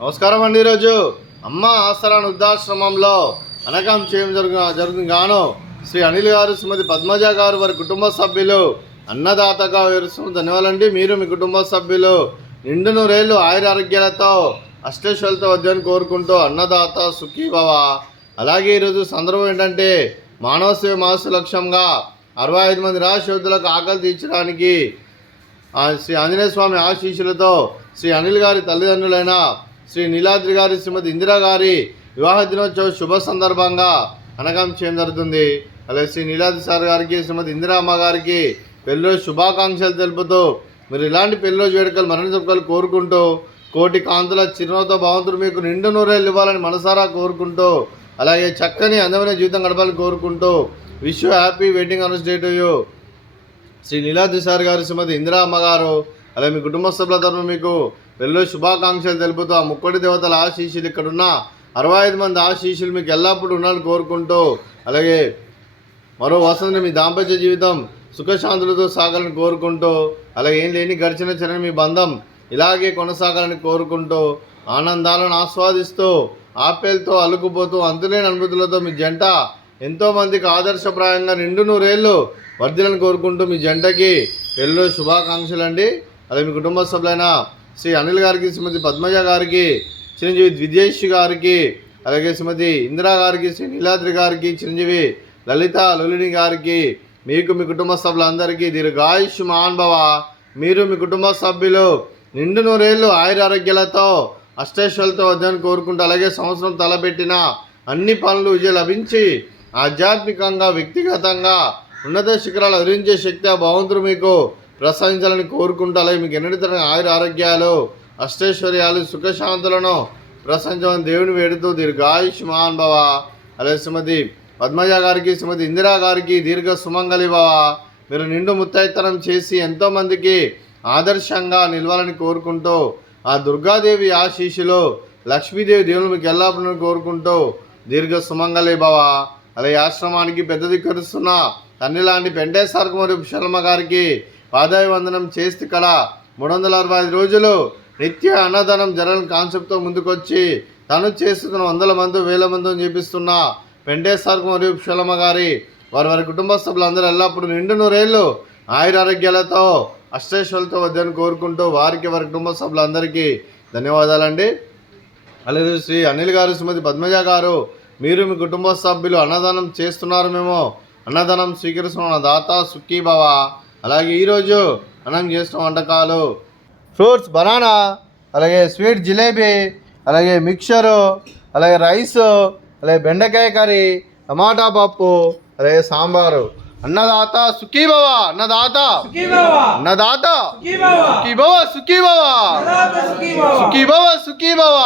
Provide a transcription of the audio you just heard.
నమస్కారం అండి. ఈరోజు అమ్మ ఆసరాన్ వృద్ధాశ్రమంలో అనకం చేయడం జరుగుతుంది గాను శ్రీ అనిల్ గారు, శ్రీమతి పద్మజ గారు, వారి కుటుంబ సభ్యులు అన్నదాతగా వివరిస్తున్న ధన్యవాదాలండి. మీరు మీ కుటుంబ సభ్యులు నిండు నూరేళ్ళు ఆయుర ఆరోగ్యాలతో అష్టైశ్వర్యాలతో వద్దని కోరుకుంటూ అన్నదాత సుఖీభవ. అలాగే ఈరోజు సందర్భం ఏంటంటే మానవ సేవ మాస లక్ష్యంగా 65 మంది రాష్ట్ర యోధులకు ఆకలి తీర్చడానికి శ్రీ ఆంజనేయ స్వామి ఆశీస్సులతో శ్రీ అనిల్ గారి తల్లిదండ్రులైన శ్రీ నీలాద్రి గారి, శ్రీమతి ఇందిరా గారి వివాహ దినోత్సవ శుభ సందర్భంగా అనకం చేయడం జరుగుతుంది. అలాగే శ్రీ నీలాద్రి సార్ గారికి, శ్రీమతి ఇందిరా అమ్మ గారికి పెళ్ళిరోజు శుభాకాంక్షలు తెలుపుతూ మీరు ఇలాంటి పెళ్ళిరోజు వేడుకలు మరణి జరుపుకోవాలి కోరుకుంటూ కోటి కాంతుల చిరునవ్వుతో భగవంతుడు మీకు నిండు నూరేళ్ళు ఇవ్వాలని మనసారా కోరుకుంటూ అలాగే చక్కని అందమైన జీవితం గడపాలని కోరుకుంటూ wish you happy wedding anniversary to you. Shri Niladri sir గారు, శ్రీమతి ఇందిరా అమ్మగారు అలాగే మీ కుటుంబ సభ్యుల తరఫున మీకు పెళ్ళిలో శుభాకాంక్షలు తెలుపుతూ ఆ ముక్కోటి దేవతల ఆశీస్సులు, ఇక్కడున్న 65 మంది ఆశీస్సులు మీకు ఎల్లప్పుడూ ఉండాలని కోరుకుంటూ అలాగే మరో వసంత మీ దాంపత్య జీవితం సుఖశాంతులతో సాగాలని కోరుకుంటూ అలాగే ఏం లేని గడిచిన చరణ మీ బంధం ఇలాగే కొనసాగాలని కోరుకుంటూ ఆనందాలను ఆస్వాదిస్తూ ఆప్యాయలతో అలుకుపోతూ అంతులేని అనుభూతులతో మీ జంట ఎంతోమందికి ఆదర్శప్రాయంగా నిండు నూరేళ్ళు వర్ధిలను కోరుకుంటూ మీ జంటకి పెళ్ళిలో శుభాకాంక్షలు అండి. అలాగే మీ కుటుంబ సభ్యులైన శ్రీ అనిల్ గారికి, శ్రీమతి పద్మజ గారికి, చిరంజీవి విద్యేష్ గారికి, అలాగే శ్రీమతి ఇందిరా గారికి, శ్రీ నీలాద్రి గారికి, చిరంజీవి లలిత లులిని గారికి, మీకు మీ కుటుంబ సభ్యులందరికీ దీర్ఘాయుష్మాన్ భవ. మీరు మీ కుటుంబ సభ్యులు నిండు నూరేళ్ళు ఆయురారోగ్యాలతో అష్టైశ్వర్యాలతో వద్దని కోరుకుంటూ అలాగే సంవత్సరం తలపెట్టిన అన్ని పనులు విజయం లభించి ఆధ్యాత్మికంగా వ్యక్తిగతంగా ఉన్నత శిఖరాలు అధిరించే శక్తి ఆ భగవంతుడు మీకు ప్రసాదించాలని కోరుకుంటూ అలాగే మీకు ఎన్నటి తరగతి ఆయుర ఆరోగ్యాలు అష్టైశ్వర్యాలు సుఖశాంతులను ప్రసాదించాలని దేవుని వేడుతూ దీర్ఘాయుష్మాన్ భవ. అలాగే శ్రీమతి పద్మజ గారికి, శ్రీమతి ఇందిరా గారికి దీర్ఘ సుమంగళి భవ. మీరు నిండు ముత్తైతనం చేసి ఎంతోమందికి ఆదర్శంగా నిలవాలని కోరుకుంటూ ఆ దుర్గాదేవి ఆశీస్సులు లక్ష్మీదేవి దేవుని మీకు ఎల్లప్పుడూ కోరుకుంటూ దీర్ఘ సుమంగళి భవ. అలాగే ఆశ్రమానికి పెద్ద దిక్కరుస్తున్న తండ్రి లాంటి పెంటేశ్వరకు మరియు శర్మ గారికి పాదాభివందనం చేస్తే ఇక్కడ 365 రోజులు నిత్య అన్నదానం జరగని కాన్సెప్ట్తో ముందుకొచ్చి తను చేస్తున్న 100 మంది 1000 మందిని చేపిస్తున్న పెంటేశ్వరకు మరియు శర్మ గారి వారి కుటుంబ సభ్యులందరూ ఎల్లప్పుడూ నిండు నూరేళ్ళు ఆయురారోగ్యాలతో అష్టైశ్వర్యాలతో వద్దని కోరుకుంటూ వారికి వారి కుటుంబ సభ్యులందరికీ ధన్యవాదాలండి. అలాగే శ్రీ అనిల్ గారు, శ్రీమతి పద్మజ గారు, మీరు మీ కుటుంబ సభ్యులు అన్నదానం చేస్తున్నారు, మేము అన్నదానం స్వీకరిస్తున్న దాత సుఖీభవ. అలాగే ఈరోజు అన్నం చేస్తున్న వంటకాలు ఫ్రూట్స్ బనానా, అలాగే స్వీట్ జిలేబీ, అలాగే మిక్చరు, అలాగే రైస్, అలాగే బెండకాయ కర్రీ, టమాటా పప్పు, అలాగే సాంబారు. అన్నదాత సుఖీభవ, అన్నదాత అన్నదాత సుఖీభవ, సుఖీభవ, సుఖీభవ, సుఖీభవ.